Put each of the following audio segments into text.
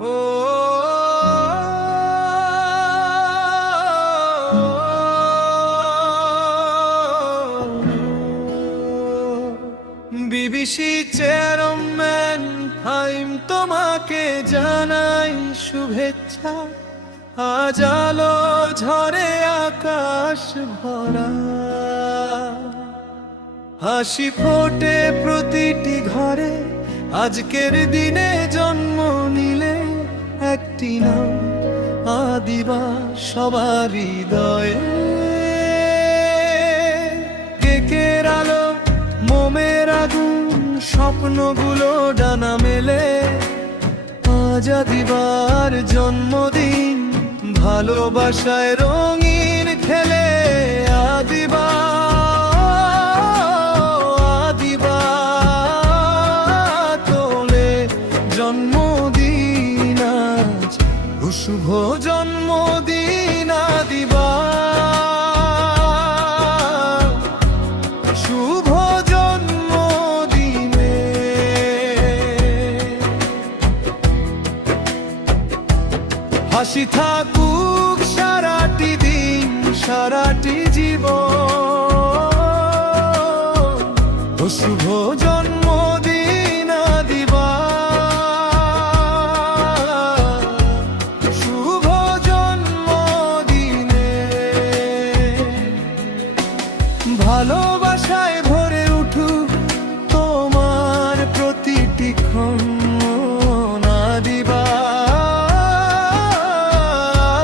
ও BBC chairman Faim তোমাকে জানাই শুভেচ্ছা। আজ আলো ঝরে আকাশ ভরা, হাসি ফোটে প্রতিটি ঘরে। আজকের দিনে জন্ম নিলে একটি নাম আদিবা সবার হৃদয়ে। কেকের আলো, মোমের আগুন, স্বপ্নগুলো ডানা মেলে। আজ আদিবার জন্মদিন, ভালোবাসায় রঙিন খেলে। আদিবা আদিবা তোলে জন্মদিন আজ, শুভ জন্মদিন আদিবা, শুভ জন্মদিনে। হাসি থাকুক সারাটি দিন, সারাটি জীবন। ও শুভ জন্মদিন আদিবা, শুভ জন্মদিনে। ভালোবাসায় ভরে উঠুক তোমার প্রতিটি ক্ষণ। আদিবা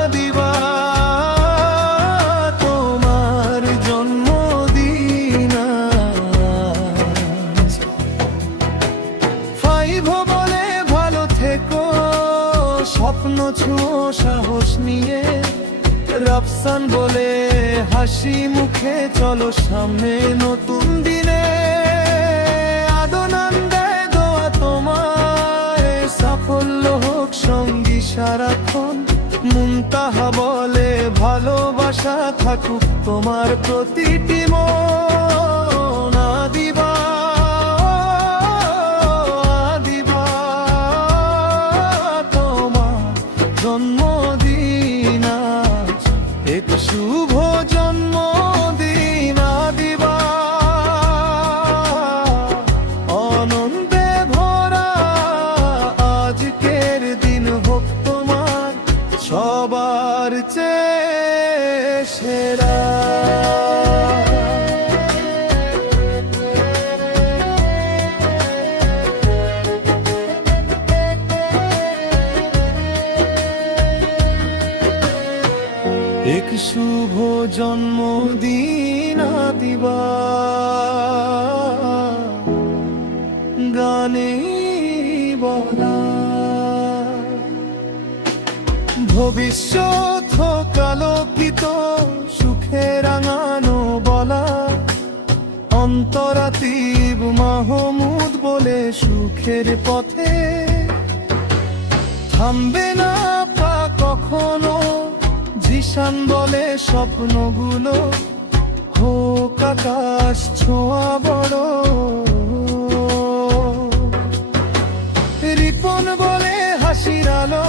আদিবা তোমার জন্মদিন আজ। ফাইভ বলে ভালো থেকো, স্বপ্ন ছুঁয়ো সাহস নিয়ে। রাফসান বলে হাসি মুখে চলো সামনে নতুন দিনে। আদনান দেয় দোয়া তোমার, সাফল্য হোক সঙ্গী সারাক্ষণ। মুনতাহা বলে ভালোবাসা থাকুক তোমার প্রতিটি মন। আদিবা আদিবা তোমার জন্মদিন আজ, এক শুভ জন্মদিন আদিবা। আনন্দে ভরা আজকের দিন হোক তোমার সবার চেয়ে সেরা। এক শুভ জন্মদিন আদিবা, গানে বলা। ভবিষ্যৎ হোক আলোকিত, সুখে রাঙানো বলা। অন্তরাতীব মাহমুদ বলে সুখের পথে থামবে না পা কখনো। জিশান বলে স্বপ্নগুলো হোক আকাশ ছোঁয়া বড়। রিপন বলে হাসির আলো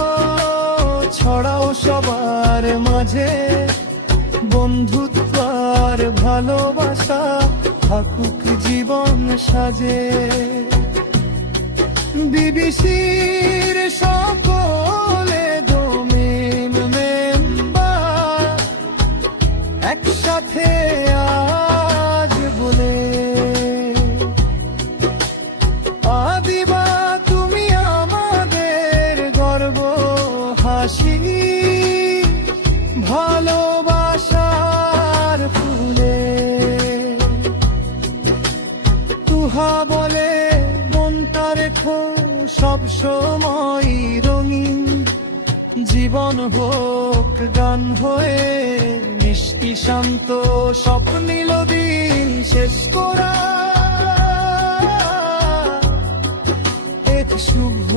ছড়াও সবার মাঝে। বন্ধুত্ব আর ভালোবাসা থাকুক জীবন সাজে। বিবিসির সকলে দমিন মেম্বার একসাথে আজ বলে। আদিবা তুমি আমাদের গর্ব, হাসি ভালোবাসার ফুলে। তুহা বলে মনটা রেখো সব সময় রঙিন। জীবন হোক গান হয়ে মিষ্টি শান্ত, স্বপ্নিল দিন শেষ করা। এক শুভ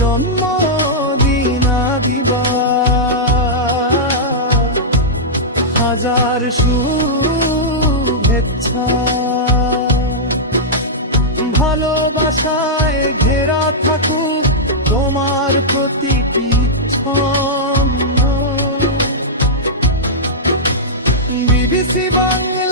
জন্মদিন আদিবা, হাজার শুভেচ্ছা। ভালোবাসায় ঘেরা থাকুক তোমার প্রতিটি ছন্দ। বিবিসি বাংলা